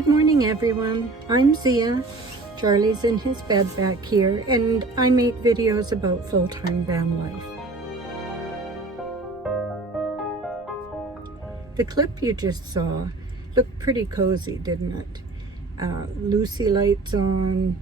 Good morning, everyone. I'm Zia. Charlie's in his bed back here, and I make videos about full-time van life. The clip you just saw looked pretty cozy, didn't it? Lucy lights on,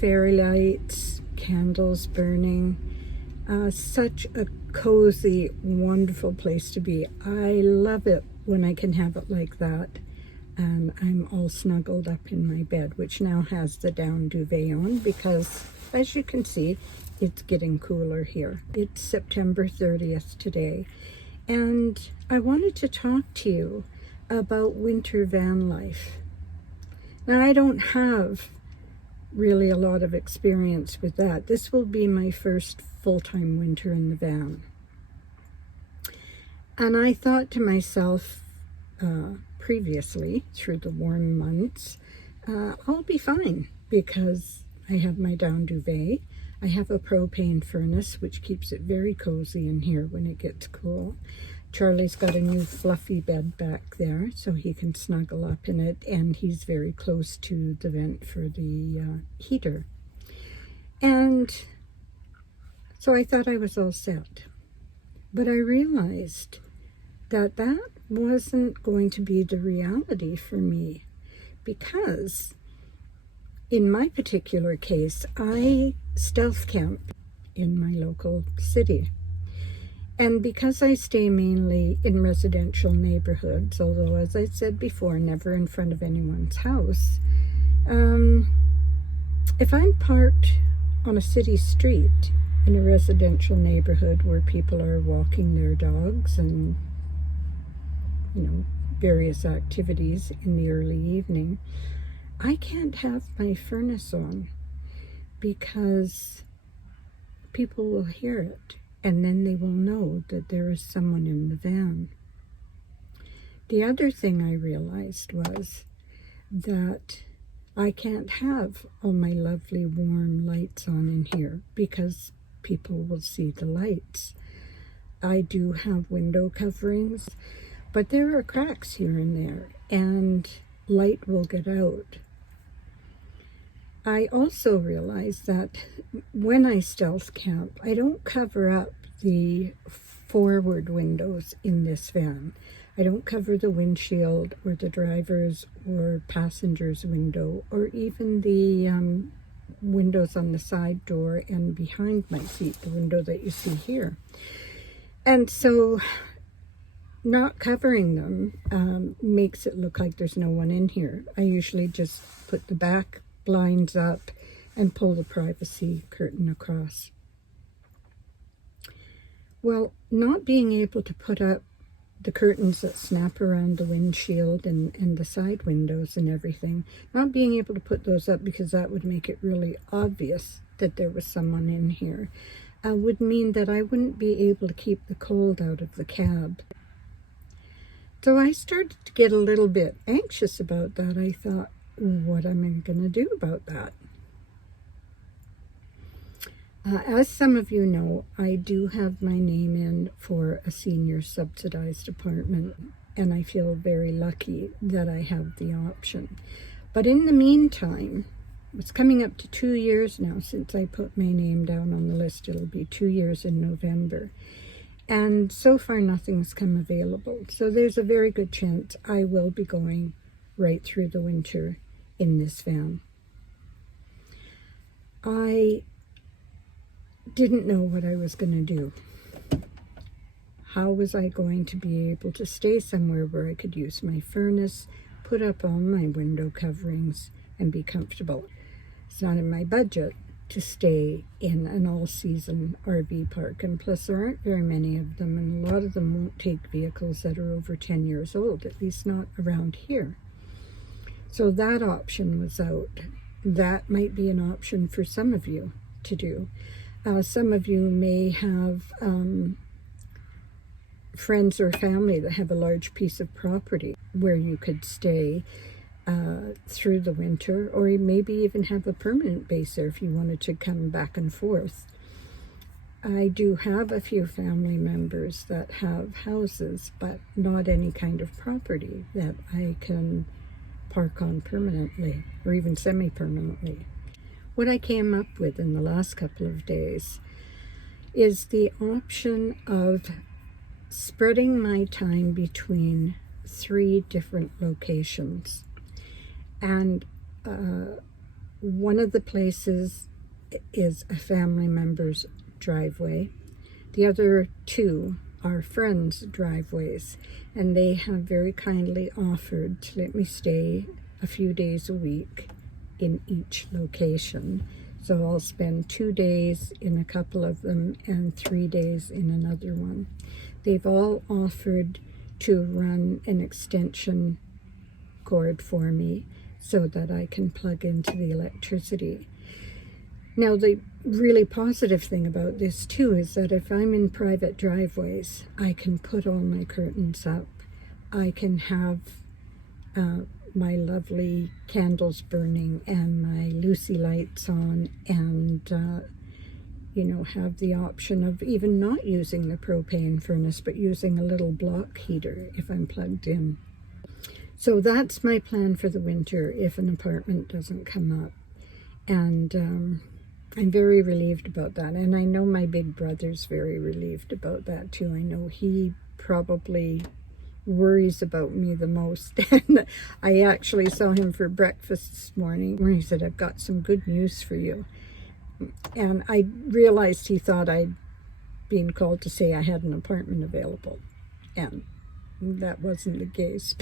fairy lights, candles burning. Such a cozy, wonderful place to be. I love it when I can have it like that. And I'm all snuggled up in my bed, which now has the down duvet on because, as you can see, it's getting cooler here. It's September 30th today, and I wanted to talk to you about winter van life. Now, I don't have really a lot of experience with that. This will be my first full-time winter in the van. And I thought to myself, previously, through the warm months, I'll be fine because I have my down duvet. I have a propane furnace, which keeps it very cozy in here when it gets cool. Charlie's got a new fluffy bed back there, so he can snuggle up in it, and he's very close to the vent for the heater. And so I thought I was all set. But I realized that that wasn't going to be the reality for me, because in my particular case, I stealth camp in my local city. And because I stay mainly in residential neighborhoods, although, as I said before, never in front of anyone's house, if I'm parked on a city street in a residential neighborhood where people are walking their dogs and various activities in the early evening, I can't have my furnace on because people will hear it and then they will know that there is someone in the van. The other thing I realized was that I can't have all my lovely warm lights on in here because people will see the lights. I do have window coverings, but there are cracks here and there, and light will get out. I also realized that when I stealth camp, I don't cover up the forward windows in this van. I don't cover the windshield or the driver's or passenger's window, or even the windows on the side door and behind my seat, the window that you see here. And so not covering them makes it look like there's no one in here. I usually just put the back blinds up and pull the privacy curtain across. Well, not being able to put up the curtains that snap around the windshield and the side windows and everything, not being able to put those up because that would make it really obvious that there was someone in here, would mean that I wouldn't be able to keep the cold out of the cab. So I started to get a little bit anxious about that. I thought, what am I going to do about that? As some of you know, I do have my name in for a senior subsidized apartment, and I feel very lucky that I have the option. But in the meantime, it's coming up to 2 years now since I put my name down on the list. It'll be 2 years in November. And so far, nothing's come available. So there's a very good chance I will be going right through the winter in this van. I didn't know what I was going to do. How was I going to be able to stay somewhere where I could use my furnace, put up all my window coverings, and be comfortable? It's not in my budget to stay in an all-season RV park, and plus there aren't very many of them, and a lot of them won't take vehicles that are over 10 years old, at least not around here. So that option was out. That might be an option for some of you to do. Some of you may have friends or family that have a large piece of property where you could stay through the winter, or maybe even have a permanent base there if you wanted to come back and forth. I do have a few family members that have houses, but not any kind of property that I can park on permanently or even semi-permanently. What I came up with in the last couple of days is the option of spreading my time between 3 different locations. And one of the places is a family member's driveway. The other 2 are friends' driveways, and they have very kindly offered to let me stay a few days a week in each location. So I'll spend 2 days in a couple of them and 3 days in another one. They've all offered to run an extension cord for me so that I can plug into the electricity. Now, the really positive thing about this too is that if I'm in private driveways, I can put all my curtains up. I can have my lovely candles burning and my Lucy lights on, and have the option of even not using the propane furnace, but using a little block heater if I'm plugged in. So that's my plan for the winter if an apartment doesn't come up. And I'm very relieved about that. And I know my big brother's very relieved about that too. I know he probably worries about me the most. And I actually saw him for breakfast this morning where he said, "I've got some good news for you." And I realized he thought I'd been called to say I had an apartment available. And that wasn't the case.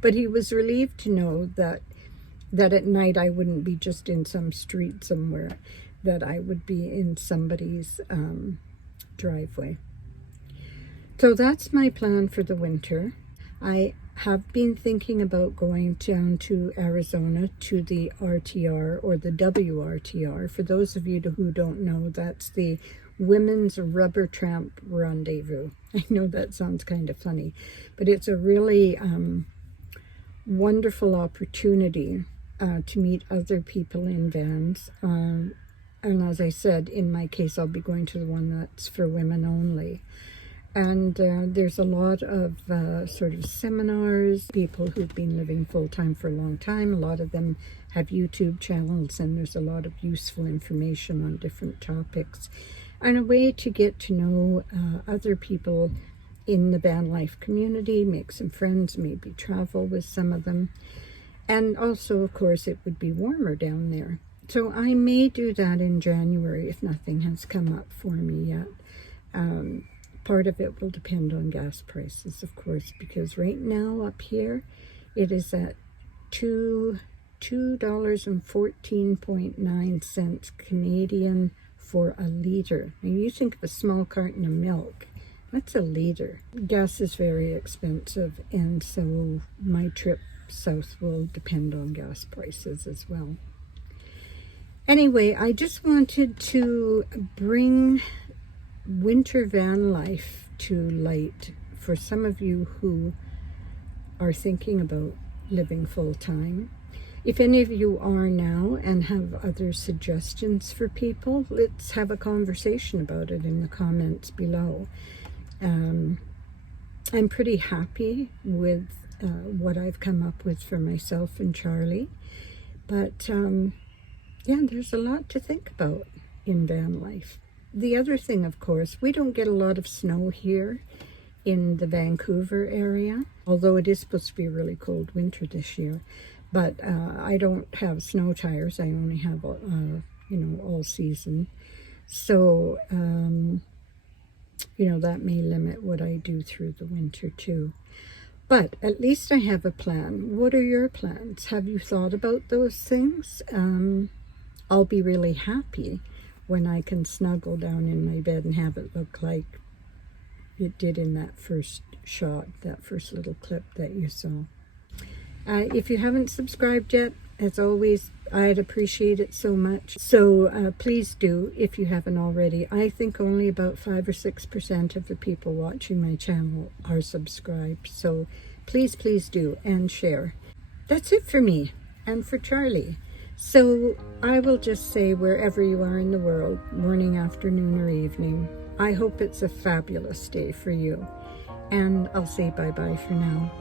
But he was relieved to know that at night I wouldn't be just in some street somewhere, that I would be in somebody's driveway. So that's my plan for the winter. I have been thinking about going down to Arizona to the RTR, or the WRTR. For those of you who don't know, that's the Women's Rubber Tramp Rendezvous. I know that sounds kind of funny, but it's a really wonderful opportunity to meet other people in vans. And as I said, in my case, I'll be going to the one that's for women only. And there's a lot of sort of seminars, people who've been living full-time for a long time. A lot of them have YouTube channels, and there's a lot of useful information on different topics. And a way to get to know other people in the van life community, make some friends, maybe travel with some of them. And also, of course, it would be warmer down there. So I may do that in January if nothing has come up for me yet. Part of it will depend on gas prices, of course, because right now up here it is at $2.14.9 Canadian for a liter. Now you think of a small carton of milk, that's a liter. Gas is very expensive, and so my trip south will depend on gas prices as well. Anyway, I just wanted to bring winter van life to light for some of you who are thinking about living full-time. If any of you are now and have other suggestions for people, let's have a conversation about it in the comments below. I'm pretty happy with what I've come up with for myself and Charlie, but yeah, there's a lot to think about in van life. The other thing, of course, we don't get a lot of snow here in the Vancouver area, although it is supposed to be a really cold winter this year. But I don't have snow tires. I only have, Allseason. So, that may limit what I do through the winter too. But at least I have a plan. What are your plans? Have you thought about those things? I'll be really happy when I can snuggle down in my bed and have it look like it did in that first shot, that first little clip that you saw. If you haven't subscribed yet, as always, I'd appreciate it so much. So please do, if you haven't already. I think only about 5 or 6% of the people watching my channel are subscribed. So please do, and share. That's it for me and for Charlie. So I will just say, wherever you are in the world, morning, afternoon, or evening, I hope it's a fabulous day for you. And I'll say bye-bye for now.